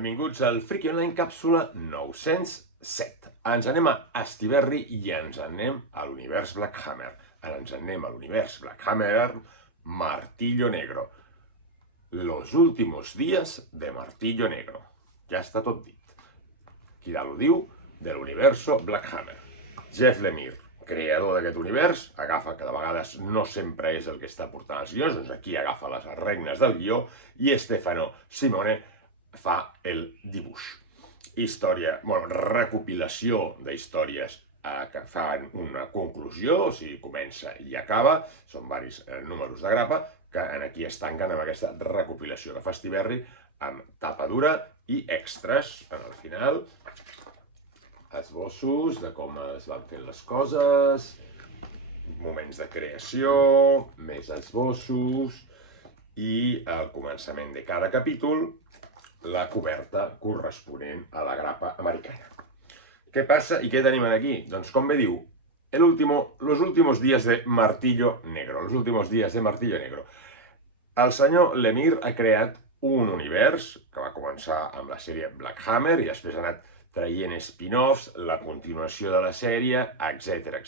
Benvinguts al Freaky Online càpsula 907. Ens anem a Astiberri i ens anem a l'univers Black Hammer. Ens anem a l'univers Black Hammer, Martillo Negro. Los últimos días de Martillo Negro. Ja està tot dit. Qui ho diu? De l'universo Black Hammer. Jeff Lemire, creador d'aquest univers, agafa que de vegades no sempre és el que està portant els guions, doncs aquí agafa les regnes del guió, i Stefano Simone fa el dibuix. Recopilació d'històries que fan una conclusió, o sigui, comença i acaba, són diversos números de grapa, que aquí es tanquen amb aquesta recopilació que fa Astiberri, amb tapa dura i extras, al final, esbossos de com es van fent les coses, moments de creació, més esbossos, i al començament de cada capítol, la coberta corresponent a la grapa americana. Què passa i què tenim aquí? Doncs com bé diu, los últimos días de Martillo Negro. Los últimos días de Martillo Negro. El senyor Lemire ha creat un univers que va començar amb la sèrie Black Hammer i després ha anat traient spin-offs, la continuació de la sèrie, etc.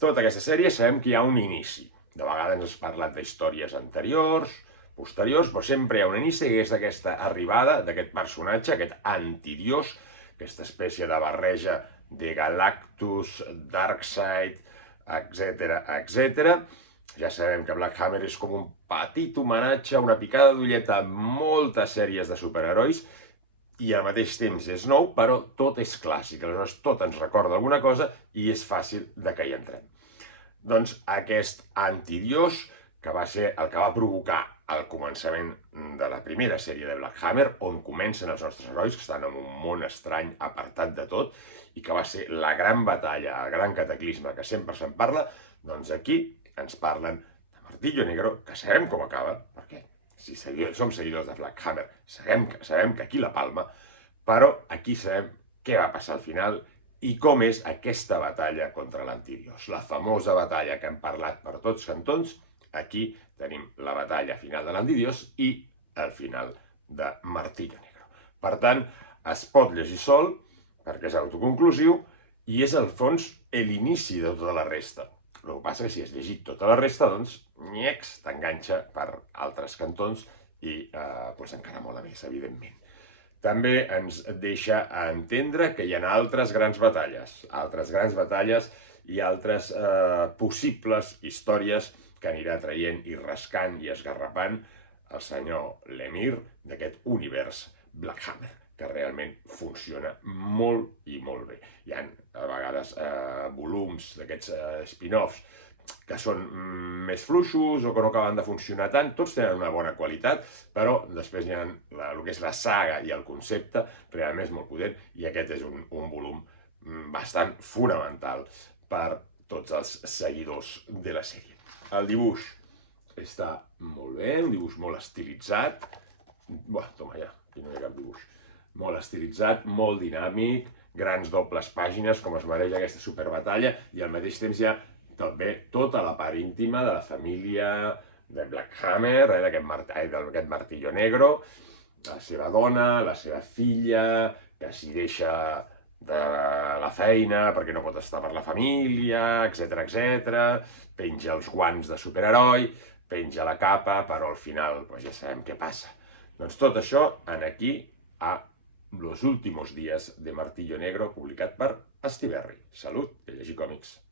Tota aquesta sèrie sabem que hi ha un inici. De vegades ens has parlat d'històries anteriors, posteriors, però sempre hi ha un inici que és aquesta arribada d'aquest personatge, aquest antidiós, aquesta espècie de barreja de Galactus, Darkseid, etc. Ja sabem que Black Hammer és com un petit homenatge, una picada d'ulleta a moltes sèries de superherois, i al mateix temps és nou, però tot és clàssic, aleshores tot ens recorda alguna cosa i és fàcil de que hi entrem. Doncs aquest antidiós, que va ser el que va provocar el començament de la primera sèrie de Black Hammer, on comencen els nostres herois, que estan en un món estrany, apartat de tot, i que va ser la gran batalla, el gran cataclisme que sempre se'n parla, doncs aquí ens parlen de Martillo Negro, que sabem com acaba, perquè si som seguidors de Black Hammer, sabem que aquí la palma, però aquí sabem què va passar al final i com és aquesta batalla contra l'antidiós. La famosa batalla que hem parlat per tots cantons, aquí tenim la batalla final de l'antidiós i el final de Martillo Negro. Per tant, es pot llegir sol, perquè és autoconclusiu, i és al fons l'inici de tota la resta. El que passa que si has llegit tota la resta, doncs, t'enganxa per altres cantons i encara mola més, evidentment. També ens deixa entendre que hi ha altres grans batalles i altres possibles històries que anirà traient i rascant i esgarrapant el senyor Lemire d'aquest univers Black Hammer, que realment funciona molt i molt bé. Hi ha a vegades volums d'aquests spin-offs que són més fluixos o que no acaben de funcionar tant, tots tenen una bona qualitat, però després hi ha el que és la saga i el concepte realment és molt potent i aquest és un volum bastant fonamental per tots els seguidors de la sèrie. El dibuix està molt bé, un dibuix molt estilitzat. Toma ja, aquí no hi ha cap dibuix. Molt estilitzat, molt dinàmic, grans dobles pàgines, com es mereix aquesta superbatalla, i al mateix temps hi ha també tota la part íntima de la família de Black Hammer, d'aquest Martillo Negro, la seva dona, la seva filla, que s'hi deixa de la feina perquè no pot estar per la família, etc. Penja els guants de superheroi, penja la capa, però al final ja sabem què passa. Doncs tot això aquí a Los últimos días de Martillo Negro, publicat per Astiberri. Salut, de llegir còmics.